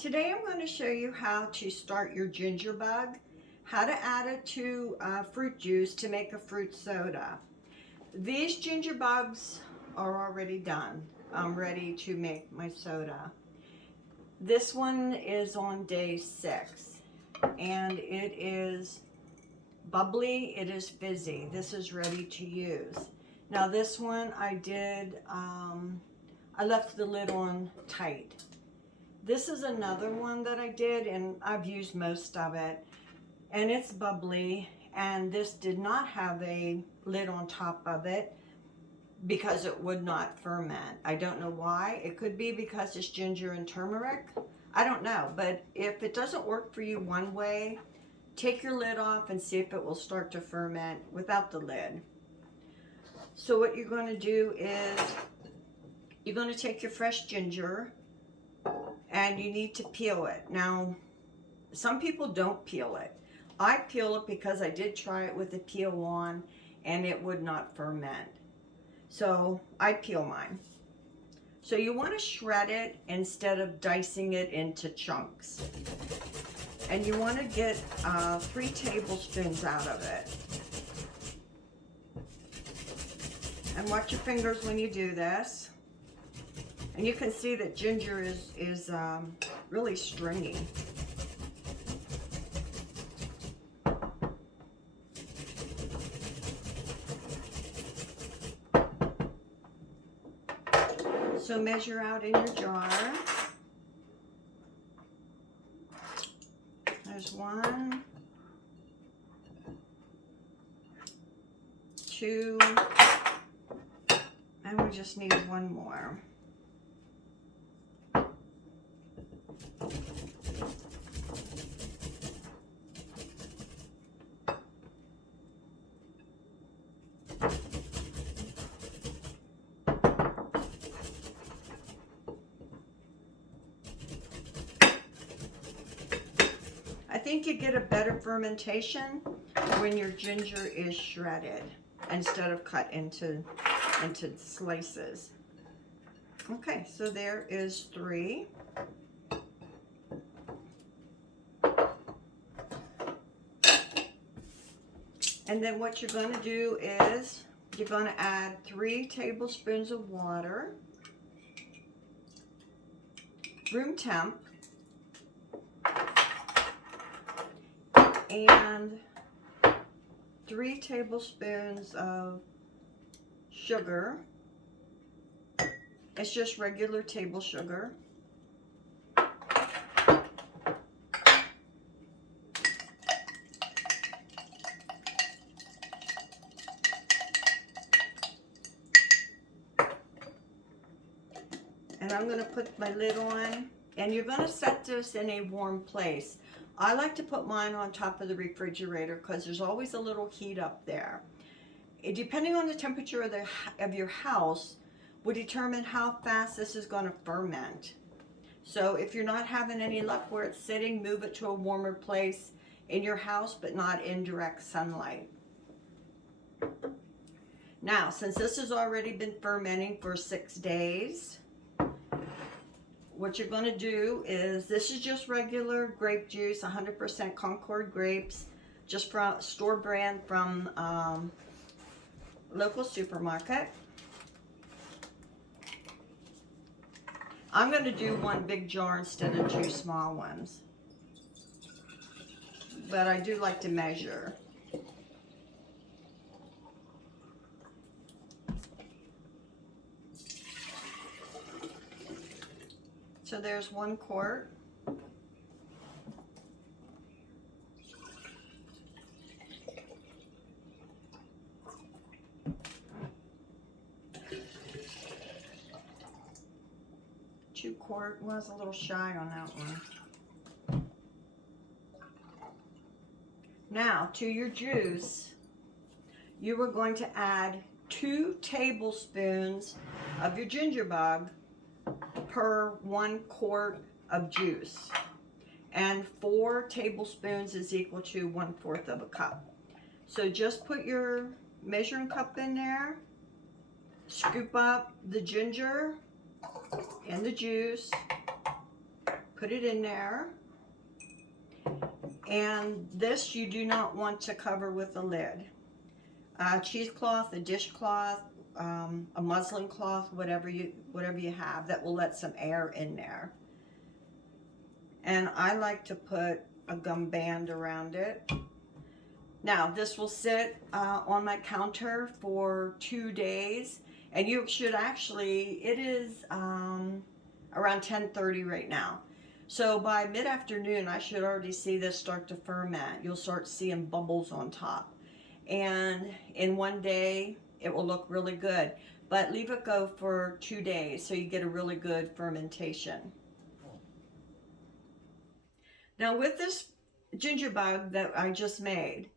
Today I'm going to show you how to start your ginger bug, how to add it to fruit juice to make a fruit soda. These ginger bugs are already done. I'm ready to make my soda. This one is on day 6 and it is bubbly, it is fizzy. This is ready to use. Now this one I did, I left the lid on tight. This is another one that I did, and I've used most of it, and it's bubbly, and this did not have a lid on top of it because it would not ferment. I don't know why. It could be because it's ginger and turmeric. I don't know, but if it doesn't work for you one way, take your lid off and see if it will start to ferment without the lid. So what you're going to do is you're going to take your fresh ginger and you need to peel it. Now, some people don't peel it. I peel it because I did try it with the peel on and it would not ferment. So I peel mine. So you want to shred it instead of dicing it into chunks. And you want to get 3 tablespoons out of it. And watch your fingers when you do this. And you can see that ginger is really stringy. So measure out in your jar. There's 1, 2, and we just need 1 more. I think you get a better fermentation when your ginger is shredded instead of cut into slices. Okay, so there is 3. And then what you're going to do is you're going to add 3 tablespoons of water, room temp, and 3 tablespoons of sugar. It's just regular table sugar. And I'm going to put my lid on, and you're going to set this in a warm place. I like to put mine on top of the refrigerator because there's always a little heat up there. Depending on the temperature of your house will determine how fast this is going to ferment. So if you're not having any luck where it's sitting, move it to a warmer place in your house, but not in direct sunlight. Now, since this has already been fermenting for 6 days, what you're going to do is, this is just regular grape juice, 100% Concord grapes, just from store brand from local supermarket. I'm going to do 1 big jar instead of 2 small ones, but I do like to measure. So there's 1 quart. Two quart was a little shy on that one. Now to your juice, you are going to add 2 tablespoons of your ginger bug per 1 quart of juice, and 4 tablespoons is equal to 1/4 of a cup. So just put your measuring cup in there, scoop up the ginger and the juice, Put it in there. And this you do not want to cover with a lid. A cheesecloth, a dishcloth, a muslin cloth, whatever you have that will let some air in there. And I like to put a gum band around it. Now this will sit on my counter for 2 days, and you should actually, it is around 10:30 right now. So by mid-afternoon, I should already see this start to ferment. You'll start seeing bubbles on top. And in 1 day, it will look really good. But leave it go for 2 days so you get a really good fermentation. Now with this ginger bug that I just made,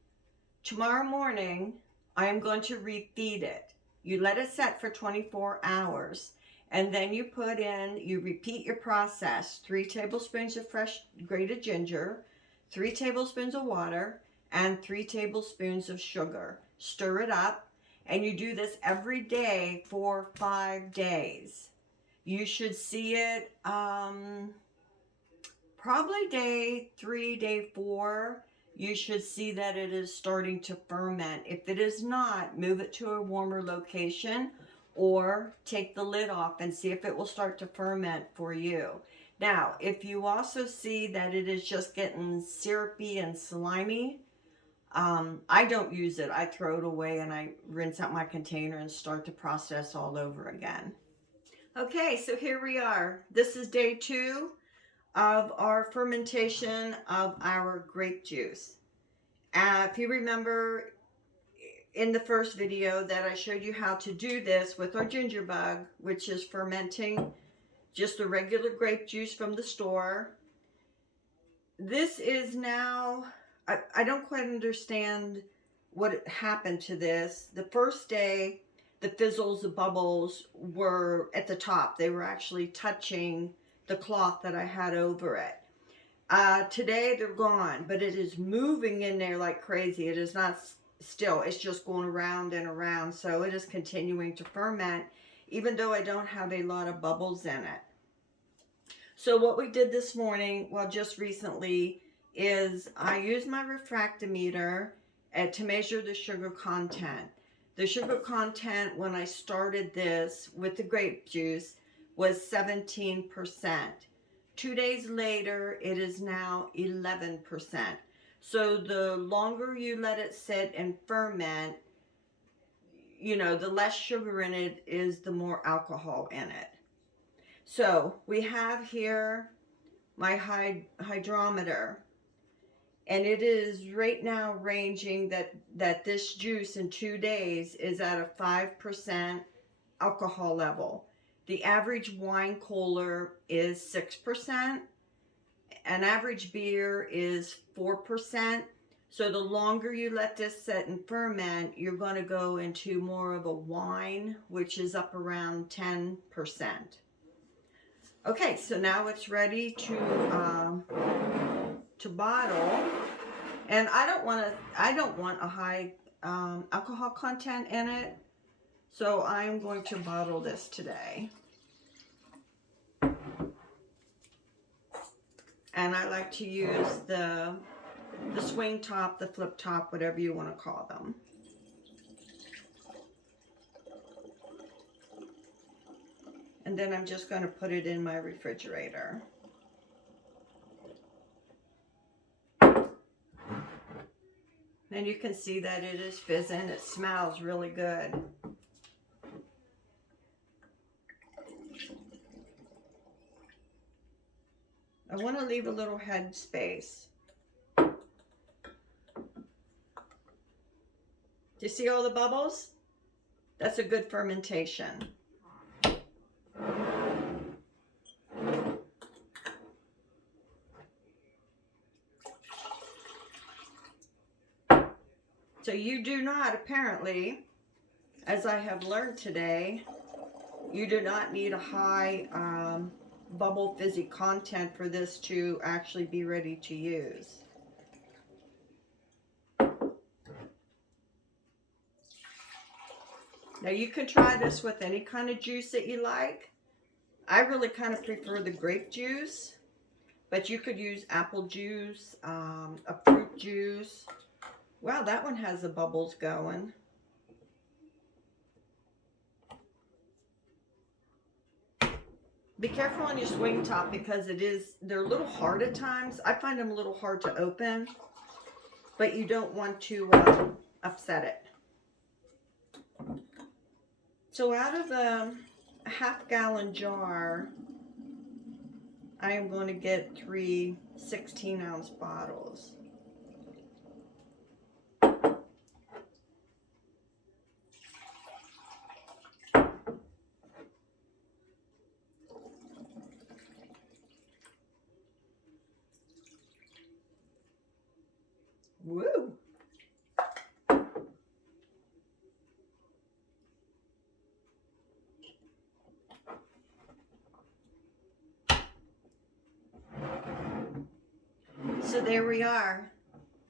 tomorrow morning, I am going to refeed it. You let it set for 24 hours. And then you repeat your process. 3 tablespoons of fresh grated ginger, 3 tablespoons of water, and 3 tablespoons of sugar. Stir it up, and you do this every day for 5 days. You should see it probably day 3, day 4. You should see that it is starting to ferment. If it is not, move it to a warmer location, or take the lid off and see if it will start to ferment for you. Now, if you also see that it is just getting syrupy and slimy, I don't use it. I throw it away and I rinse out my container and start the process all over again. Okay, so here we are. This is day 2 of our fermentation of our grape juice. If you remember, in the first video that I showed you how to do this with our ginger bug, which is fermenting just the regular grape juice from the store. This is now, I don't quite understand what happened to this. The first day, the fizzles, the bubbles were at the top. They were actually touching the cloth that I had over it. Today they're gone, but it is moving in there like crazy. It is not still, it's just going around and around, so it is continuing to ferment even though I don't have a lot of bubbles in it. So what we did this morning, well, just recently, is I used my refractometer to measure the sugar content. The sugar content when I started this with the grape juice was 17%. 2 days later, it is now 11%. So the longer you let it sit and ferment, you know, the less sugar in it is, the more alcohol in it. So we have here my hydrometer, and it is right now ranging that this juice in 2 days is at a 5% alcohol level. The average wine cooler is 6%. An average beer is 4%. So the longer you let this sit and ferment, you're going to go into more of a wine, which is up around 10%. Okay, so now it's ready to bottle. And I don't want a high alcohol content in it. So I'm going to bottle this today. And I like to use the swing top, the flip top, whatever you want to call them. And then I'm just going to put it in my refrigerator. And you can see that it is fizzing. It smells really good. I want to leave a little head space. Do you see all the bubbles? That's a good fermentation. So you do not, apparently, as I have learned today, you do not need a high bubble fizzy content for this to actually be ready to use. Now you can try this with any kind of juice that you like. I really kind of prefer the grape juice, But you could use apple juice, a fruit juice. Wow, that one has the bubbles going. Be careful on your swing top because they're a little hard at times. I find them a little hard to open, but you don't want to upset it. So out of the half-gallon jar, I am going to get 3 16-ounce bottles. Woo! So there we are.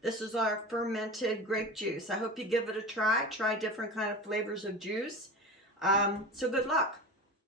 This is our fermented grape juice. I hope you give it a try. Try different kind of flavors of juice. So good luck.